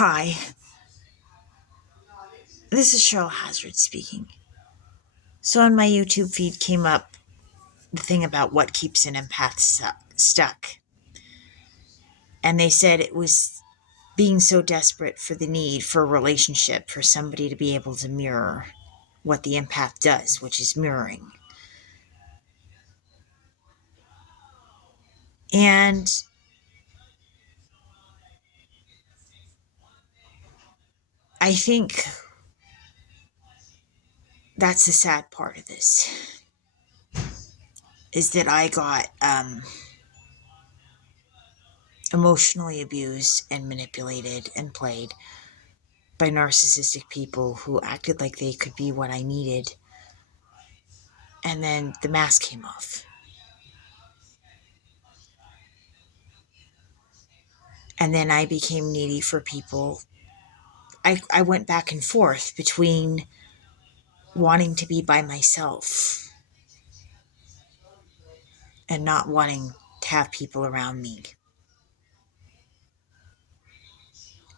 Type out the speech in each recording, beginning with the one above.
Hi, this is Cheryl Hazard speaking. So on my YouTube feed came up the thing about what keeps an empath stuck. And they said it was being so desperate for the need for a relationship, for somebody to be able to mirror what the empath does, which is mirroring. And I think that's the sad part of this, is that I got emotionally abused and manipulated and played by narcissistic people who acted like they could be what I needed. And then the mask came off. And then I became needy for people. I went back and forth between wanting to be by myself and not wanting to have people around me.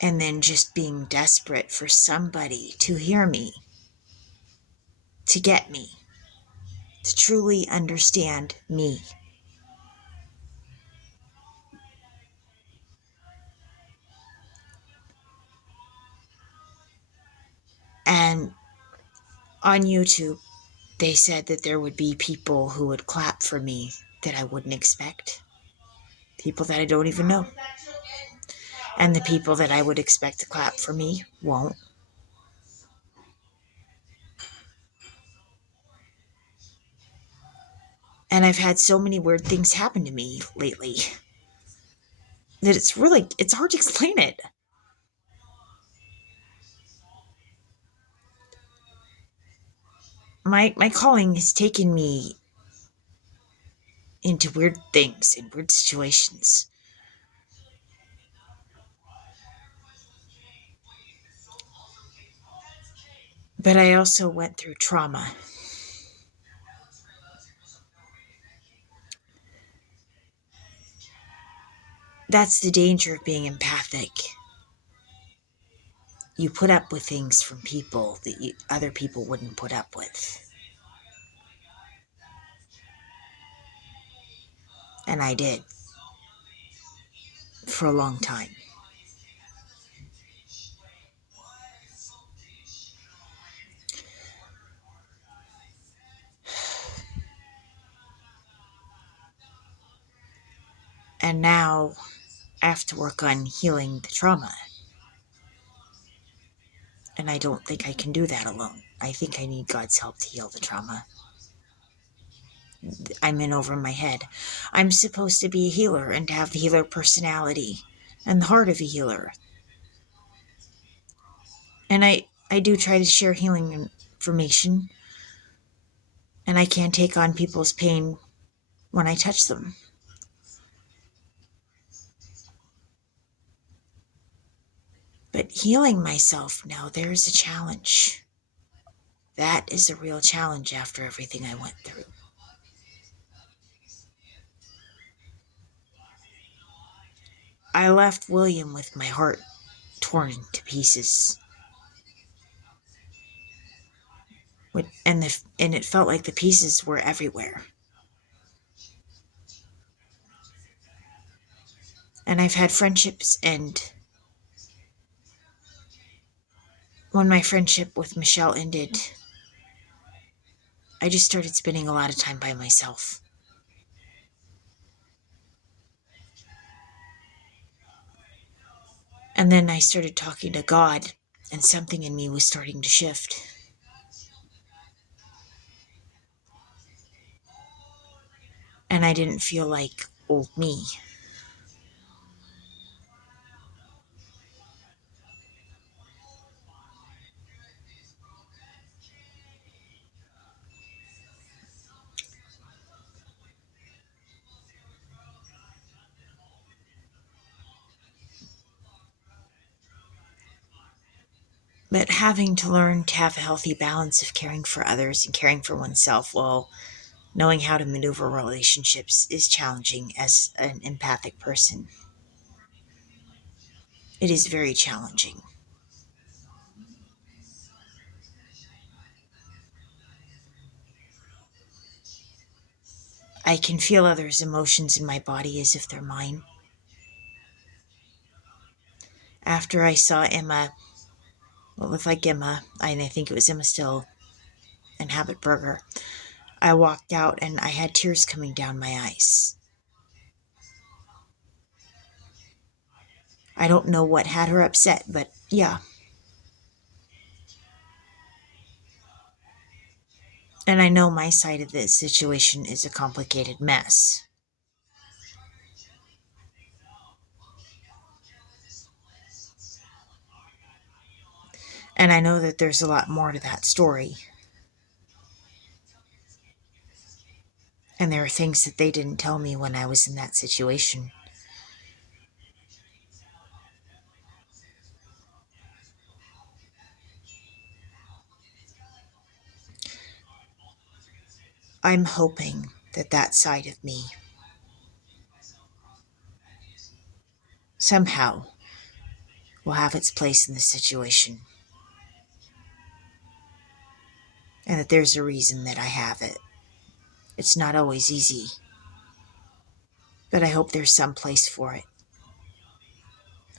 And then just being desperate for somebody to hear me, to get me, to truly understand me. And on YouTube, they said that there would be people who would clap for me that I wouldn't expect. People that I don't even know. And the people that I would expect to clap for me won't. And I've had so many weird things happen to me lately that it's hard to explain it. My calling has taken me into weird things and weird situations. But I also went through trauma. That's the danger of being empathic. You put up with things from people that other people wouldn't put up with. And I did. For a long time. And now I have to work on healing the trauma. And I don't think I can do that alone. I think I need God's help to heal the trauma. I'm in over my head. I'm supposed to be a healer and to have the healer personality and the heart of a healer. And I do try to share healing information. And I can take on people's pain when I touch them. But healing myself now, there's a challenge. That is a real challenge after everything I went through. I left William with my heart torn to pieces. And it felt like the pieces were everywhere. And I've had friendships end. When my friendship with Michelle ended, I just started spending a lot of time by myself. And then I started talking to God, and something in me was starting to shift. And I didn't feel like old me. But having to learn to have a healthy balance of caring for others and caring for oneself while knowing how to maneuver relationships is challenging as an empathic person. It is very challenging. I can feel others' emotions in my body as if they're mine. After I saw Emma, what looked like Emma, and I think it was Emma Still and Habit Burger, I walked out and I had tears coming down my eyes. I don't know what had her upset, but yeah. And I know my side of this situation is a complicated mess. And I know that there's a lot more to that story. And there are things that they didn't tell me when I was in that situation. I'm hoping that that side of me somehow will have its place in the situation. And that there's a reason that I have it. It's not always easy, but I hope there's some place for it.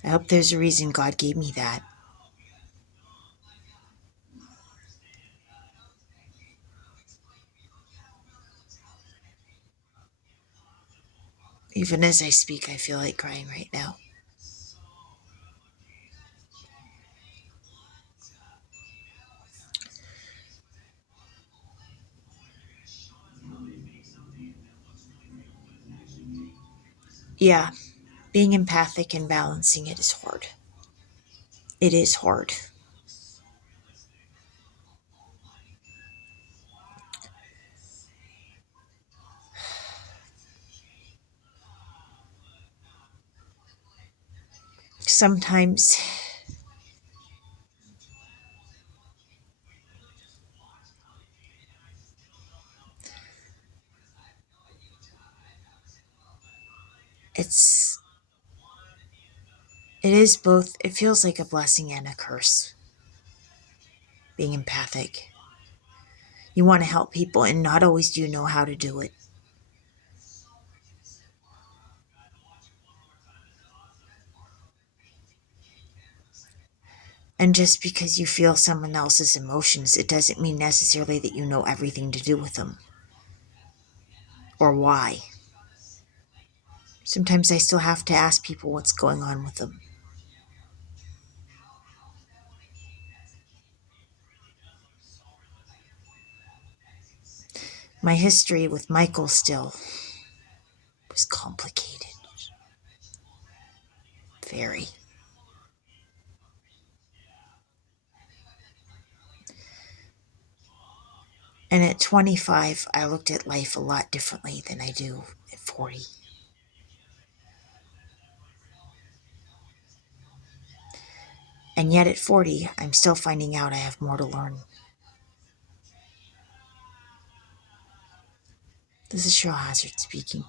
I hope there's a reason God gave me that. Even as I speak, I feel like crying right now. Yeah, being empathic and balancing it is hard. It is hard. Sometimes it's it is both, it feels like a blessing and a curse being empathic. You want to help people and not always do you know how to do it. And just because you feel someone else's emotions, it doesn't mean necessarily that you know everything to do with them or why. Sometimes I still have to ask people what's going on with them. My history with Michael still was complicated. Very. And at 25, I looked at life a lot differently than I do at 40. And yet at 40, I'm still finding out I have more to learn. This is Cheryl Hazard speaking.